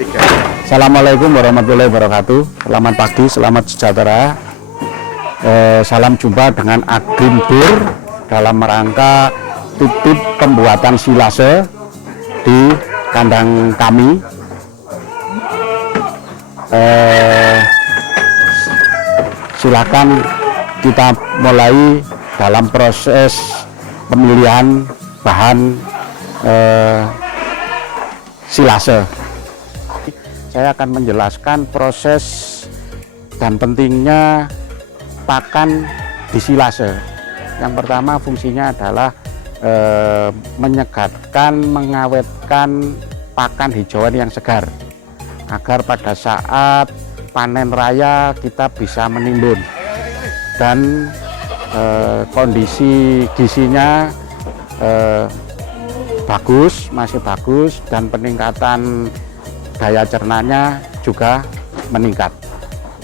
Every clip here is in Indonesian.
Assalamualaikum warahmatullahi wabarakatuh. Selamat pagi, selamat sejahtera. Salam jumpa dengan Agrimbur dalam rangka titip pembuatan silase di kandang kami. Silakan kita mulai dalam proses pemilihan bahan silase. Saya akan menjelaskan proses dan pentingnya pakan di silase. Yang pertama fungsinya adalah menyegarkan, mengawetkan pakan hijauan yang segar, agar pada saat panen raya kita bisa menimbun dan kondisi gizinya bagus, masih bagus, dan peningkatan daya cernanya juga meningkat.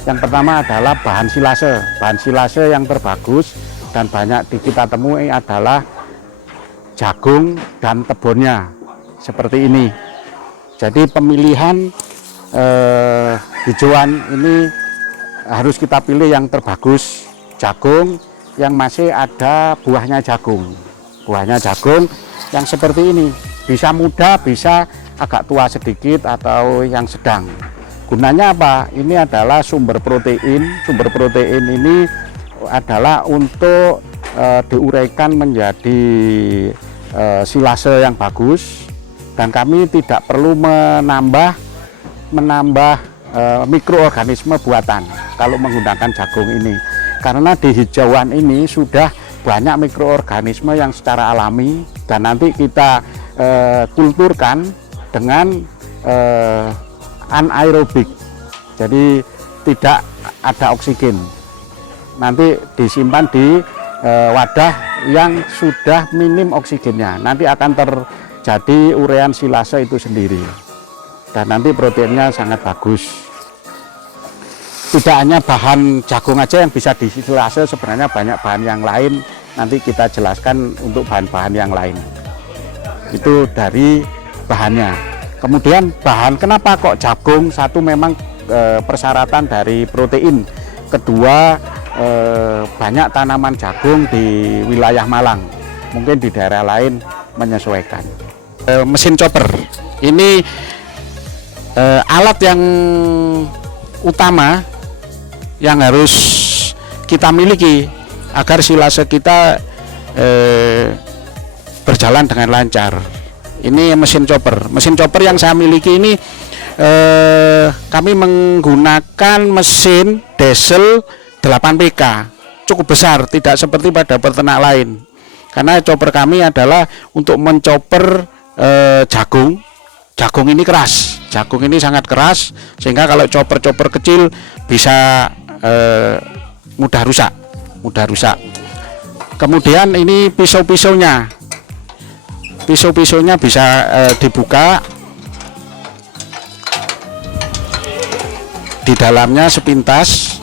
Yang pertama adalah bahan silase. Bahan silase yang terbagus dan banyak kita temui adalah jagung dan tebonnya seperti ini. Jadi pemilihan hijauan ini harus kita pilih yang terbagus, jagung yang masih ada buahnya jagung. Buahnya jagung yang seperti ini, bisa muda, bisa agak tua sedikit atau yang sedang. Gunanya apa? Ini adalah sumber protein. Sumber protein ini adalah untuk diuraikan menjadi silase yang bagus, dan kami tidak perlu menambah mikroorganisme buatan kalau menggunakan jagung ini, karena di hijauan ini sudah banyak mikroorganisme yang secara alami, dan nanti kita kulturkan dengan anaerobik, jadi tidak ada oksigen. Nanti disimpan di wadah yang sudah minim oksigennya, nanti akan terjadi urean silase itu sendiri, dan nanti proteinnya sangat bagus. Tidak hanya bahan jagung aja yang bisa di silase, sebenarnya banyak bahan yang lain, nanti kita jelaskan untuk bahan-bahan yang lain. Itu dari bahannya. Kemudian bahan, kenapa kok jagung? Satu, memang persyaratan dari protein. Kedua, banyak tanaman jagung di wilayah Malang, mungkin di daerah lain menyesuaikan. Mesin chopper ini alat yang utama yang harus kita miliki agar silase kita berjalan dengan lancar. Ini mesin chopper. Mesin chopper yang saya miliki ini kami menggunakan mesin diesel 8 PK, cukup besar, tidak seperti pada peternak lain. Karena chopper kami adalah untuk menchopper jagung. Jagung ini keras, jagung ini sangat keras, sehingga kalau chopper-chopper kecil bisa mudah rusak. Kemudian ini pisau-pisaunya. Pisau-pisaunya bisa dibuka, di dalamnya sepintas.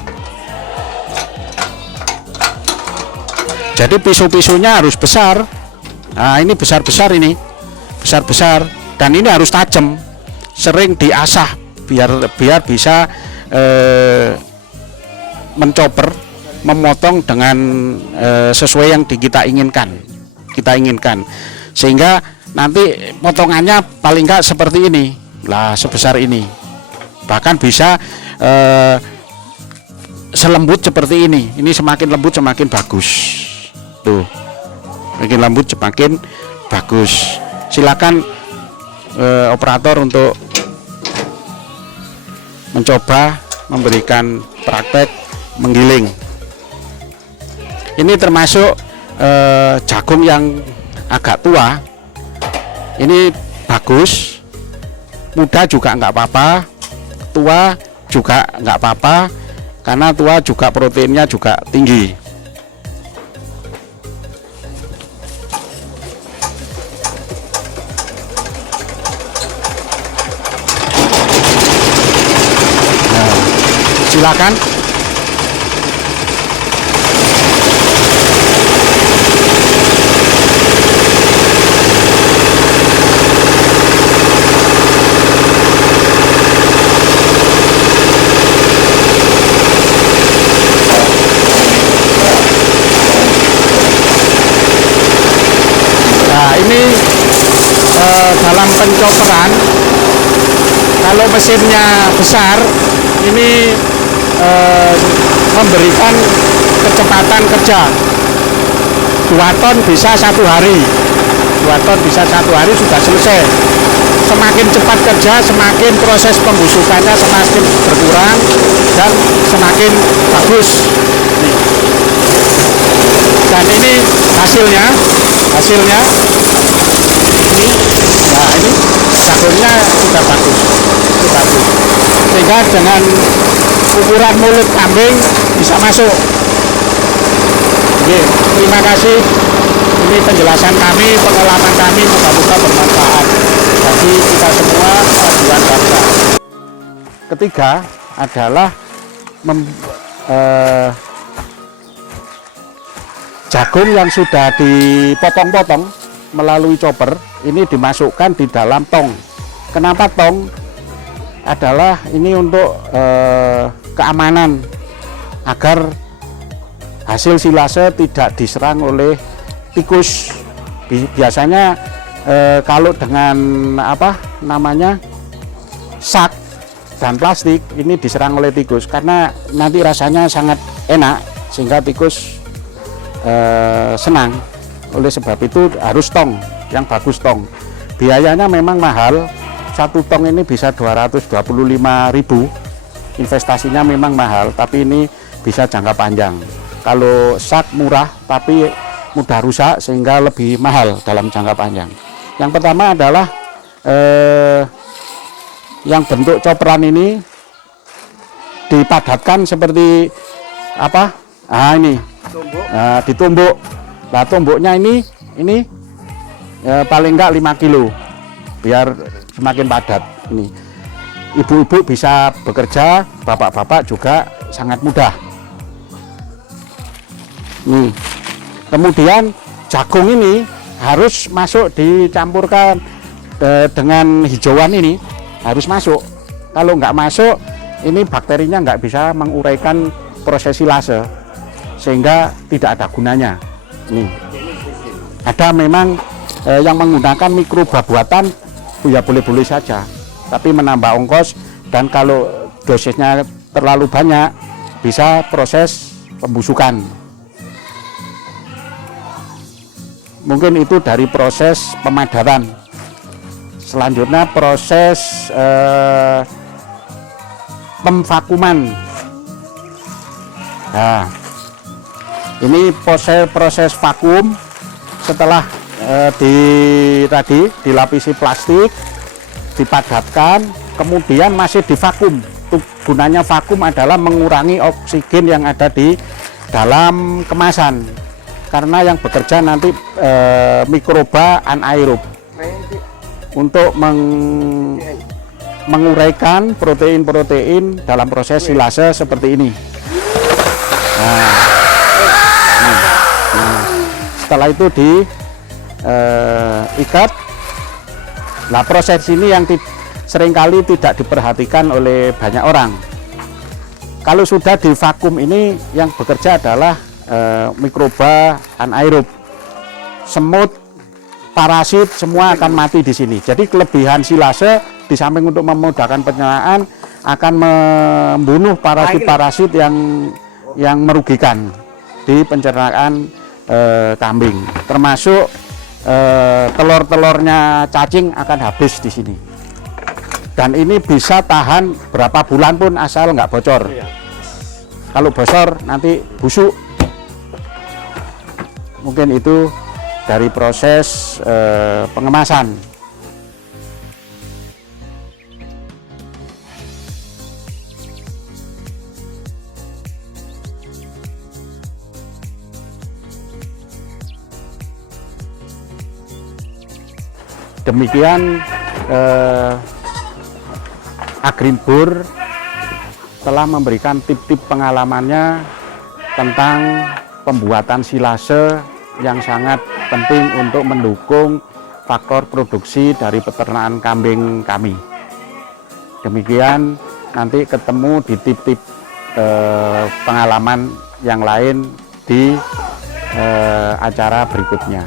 Jadi pisau-pisaunya harus besar. Nah, ini besar-besar, ini besar-besar, dan ini harus tajam, sering diasah biar bisa menchopper, memotong dengan sesuai yang kita inginkan, sehingga nanti potongannya paling enggak seperti ini lah, sebesar ini, bahkan bisa selembut seperti ini. Ini semakin lembut semakin bagus, tuh, makin lembut semakin bagus. Silakan operator untuk mencoba memberikan praktek menggiling. Ini termasuk jagung yang agak tua, ini bagus. Muda juga nggak apa-apa, tua juga nggak apa-apa, karena tua juga proteinnya juga tinggi. Nah, silakan. pencoperan, kalau mesinnya besar ini memberikan kecepatan kerja 2 ton bisa 1 hari, 2 ton bisa 1 hari sudah selesai. Semakin cepat kerja, semakin proses pembusukannya semakin berkurang dan semakin bagus. Nih. Dan ini hasilnya ini, nah ini jagungnya sudah bagus, sehingga dengan ukuran mulut kambing bisa masuk. Oke, terima kasih. Ini penjelasan kami, pengalaman kami, moga-moga bermanfaat bagi kita semua tujuan bangsa. Ketiga adalah jagung yang sudah dipotong-potong melalui chopper ini dimasukkan di dalam tong. Kenapa tong? Adalah ini untuk keamanan agar hasil silase tidak diserang oleh tikus. Biasanya kalau dengan apa namanya sak dan plastik ini diserang oleh tikus karena nanti rasanya sangat enak sehingga tikus senang. Oleh sebab itu harus tong yang bagus. Tong biayanya memang mahal, 1 tong ini bisa 225.000. investasinya memang mahal, tapi ini bisa jangka panjang. Kalau sak murah tapi mudah rusak sehingga lebih mahal dalam jangka panjang. Yang pertama adalah yang bentuk coperan ini dipadatkan seperti apa? Ini ditumbuk. Nah, tumbuknya ini paling enggak 5 kilo biar semakin padat. Ini ibu-ibu bisa bekerja, bapak-bapak juga sangat mudah. Nih, kemudian jagung ini harus masuk dicampurkan dengan hijauan ini, harus masuk. Kalau nggak masuk, ini bakterinya nggak bisa menguraikan proses silase sehingga tidak ada gunanya. Nih, ada memang yang menggunakan mikroba buatan ya boleh-boleh saja, tapi menambah ongkos dan kalau dosisnya terlalu banyak bisa proses pembusukan. Mungkin itu dari proses pemadaran. Selanjutnya proses pemvakuman. Nah, ini proses vakum setelah dilapisi plastik, dipadatkan, kemudian masih divakum. Gunanya vakum adalah mengurangi oksigen yang ada di dalam kemasan, karena yang bekerja nanti mikroba anaerob untuk menguraikan protein-protein dalam proses silase seperti ini. Setelah itu diikat. Nah, proses ini yang seringkali tidak diperhatikan oleh banyak orang. Kalau sudah divakum ini yang bekerja adalah mikroba anaerob, semut, parasit semua akan mati di sini. Jadi kelebihan silase di samping untuk memudahkan pencernaan akan membunuh parasit-parasit yang merugikan di pencernaan kambing, termasuk telur-telurnya cacing akan habis di sini. Dan ini bisa tahan berapa bulan pun asal nggak bocor. Kalau bocor nanti busuk. Mungkin itu dari proses pengemasan. Demikian Agrimbur telah memberikan tip-tip pengalamannya tentang pembuatan silase yang sangat penting untuk mendukung faktor produksi dari peternakan kambing kami. Demikian, nanti ketemu di tip-tip pengalaman yang lain di acara berikutnya.